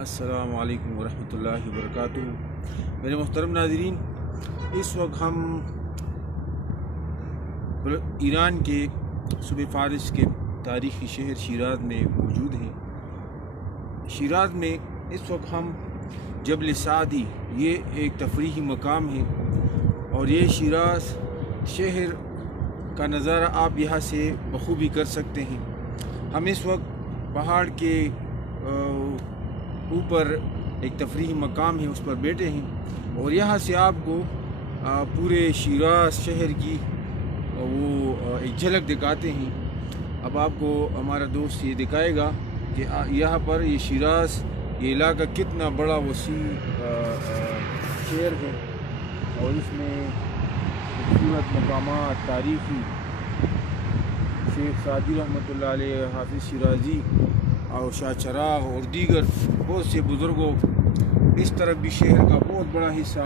السلام علیکم ورحمۃ اللہ وبرکاتہ۔ میرے محترم ناظرین، اس وقت ہم ایران کے صوبہ فارس کے تاریخی شہر شیراز میں موجود ہیں۔ شیراز میں اس وقت ہم جبل سعدی، یہ ایک تفریحی مقام ہے اور یہ شیراز شہر کا نظارہ آپ یہاں سے بخوبی کر سکتے ہیں۔ ہم اس وقت پہاڑ کے اوپر ایک تفریحی مقام ہے، اس پر بیٹھے ہیں اور یہاں سے آپ کو پورے شیراز شہر کی وہ ایک جھلک دکھاتے ہیں۔ اب آپ کو ہمارا دوست یہ دکھائے گا کہ یہاں پر یہ شیراز، یہ علاقہ کتنا بڑا وسیع شہر ہے اور اس میں خوبصورت مقامات تاریخی، شیخ سعدی رحمۃ اللہ علیہ، حافظ شیرازی اور شاہ چراغ اور دیگر بہت سے بزرگوں، اس طرف بھی شہر کا بہت بڑا حصہ